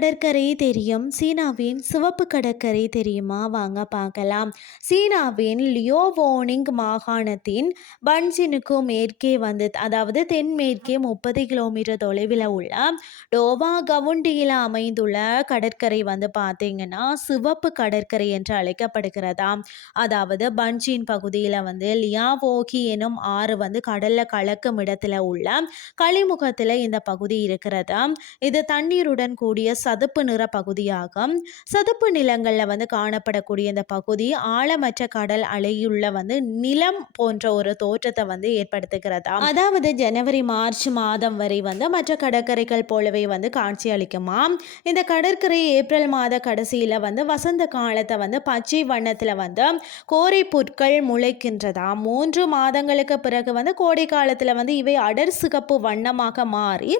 கடற்கரை தெரியும். சீனாவின் சிவப்பு கடற்கரை தெரியுமா? வாங்க பார்க்கலாம். சீனாவின் லியோவோனிங் மாகாணத்தின் பன்ஜினுக்கு மேற்கே வந்து அதாவது தென்மேற்கே முப்பது கிலோமீட்டர் தொலைவில் உள்ள டோவா கவுண்டியில் அமைந்துள்ள கடற்கரை வந்து பார்த்தீங்கன்னா சிவப்பு கடற்கரை என்று அழைக்கப்படுகிறதா? அதாவது பன்ஜின் பகுதியில் வந்து லியாவோகி எனும் ஆறு வந்து கடலில் கலக்கும் இடத்துல உள்ள கழிமுகத்தில் இந்த பகுதி இருக்கிறது? இது தண்ணீருடன் கூடிய சதுப்பு நிற பகுதியாகும். சதுப்பு நிலங்களில் வந்து காணப்படக்கூடிய இந்த பகுதி ஆழமற்ற கடல் அலையுள்ள வந்து நிலம் போன்ற ஒரு தோற்றத்தை வந்து ஏற்படுத்துகிறதா? அதாவது ஜனவரி மார்ச் மாதம் வரை வந்து மற்ற கடற்கரைகள் போலவே வந்து காட்சி அளிக்குமாம் இந்த கடற்கரை ஏப்ரல் மாத கடைசியில் வந்து வசந்த காலத்தை வந்து பச்சை வண்ணத்தில் வந்து கோரை புற்கள் முளைக்கின்றதா? மூன்று மாதங்களுக்கு பிறகு வந்து கோடை காலத்தில் வந்து இவை அடர் சிகப்பு வண்ணமாக மாறி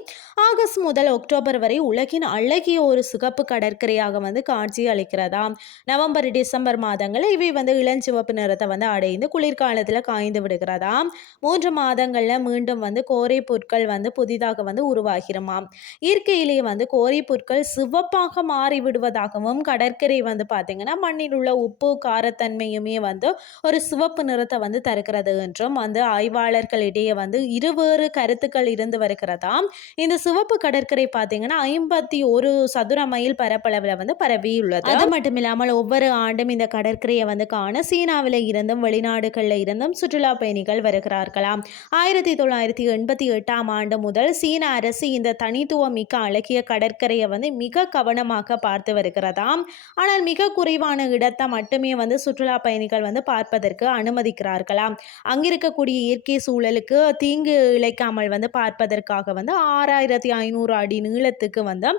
ஆகஸ்ட் முதல் அக்டோபர் வரை உலகின் அழகிய ஒரு சிகப்பு கடற்கரையாக வந்து காட்சி அளிக்கிறதாம் நவம்பர் டிசம்பர் மாதங்களில் இவை வந்து இளஞ்சிவப்பு நிறத்தை வந்து அடைந்து குளிர்காலத்தில் காய்ந்து விடுகிறதாம் மூன்று மாதங்களில் மீண்டும் வந்து கோரை புற்கள் வந்து புதிதாக வந்து உருவாகிறமாம் இயற்கையிலேயே வந்து கோரை புற்கள் சிவப்பாக மாறி விடுவதாகவும் கடற்கரை வந்து பார்த்திங்கன்னா மண்ணில் உள்ள உப்பு காரத்தன்மையுமே வந்து ஒரு சிவப்பு நிறத்தை வந்து தருகிறது என்றும் வந்து ஆய்வாளர்களிடையே வந்து இருவேறு கருத்துக்கள் இருந்து வருகிறதாம். இந்த சிவப்பு கடற்கரை பார்த்தீங்கன்னா ஐம்பத்தி ஒரு சதுர மைல் பரப்பளவில் வந்து பரவியுள்ளது. அது மட்டும் இல்லாமல் ஒவ்வொரு ஆண்டும் இந்த கடற்கரையை வந்து காண சீனாவில் இருந்தும் வெளிநாடுகளில் இருந்தும் சுற்றுலா பயணிகள் வருகிறார்களாம். ஆயிரத்தி தொள்ளாயிரத்தி எண்பத்தி எட்டாம் ஆண்டு முதல் சீன அரசு இந்த தனித்துவம் மிக்க அழகிய கடற்கரையை வந்து மிக கவனமாக பார்த்து வருகிறதாம். ஆனால் மிக குறைவான இடத்தை மட்டுமே வந்து சுற்றுலா பயணிகள் வந்து பார்ப்பதற்கு அனுமதிக்கிறார்களாம். அங்கிருக்கக்கூடிய இயற்கை சூழலுக்கு தீங்கு இழைக்காமல் வந்து பார்ப்பதற்காக வந்து ஆறாயிரத்தி ஐநூறு அடி நீளத்துக்கு வந்து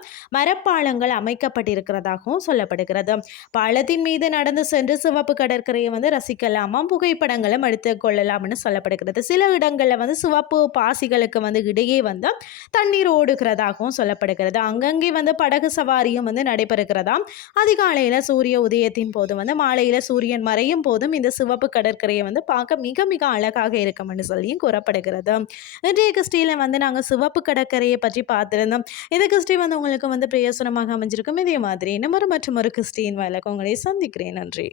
மரப்பாலங்கள் அமைக்கப்பட்டிருக்கிறதாகவும் சொல்லப்படுகிறது. பாலத்தின் மீது நடந்து சென்று சிவப்பு கடற்கரையை வந்து ரசிக்கலாமா? புகைப்படங்களும் எடுத்துக்கொள்ளலாம்னு சொல்லப்படுகிறது. சில இடங்களில் வந்து சிவப்பு பாசிகளுக்கு வந்து இடையே வந்து தண்ணீர் ஓடுகிறதாகவும் சொல்லப்படுகிறது. அங்கங்கே வந்து படகு சவாரியும் வந்து நடைபெறுகிறதாம் அதிகாலையில் சூரிய உதயத்தின் போது வந்து மாலையில் சூரியன் மறையும் போதும் இந்த சிவப்பு கடற்கரையை வந்து பார்க்க மிக மிக அழகாக இருக்கும்னு சொல்லியும் கூறப்படுகிறது. இன்றைய கிறிஸ்டியில் வந்து நாங்கள் சிவப்பு கடற்கரையை பற்றி பார்த்துருந்தோம். இந்த கிறிஸ்டி வந்து உங்களுக்கு வந்து பிரயோசனமாக அமைஞ்சிருக்கும். இதே மாதிரி இன்னும் மற்றும் ஒரு கிறிஸ்டின் வழக்கு உங்களை சந்திக்கிறேன். நன்றி.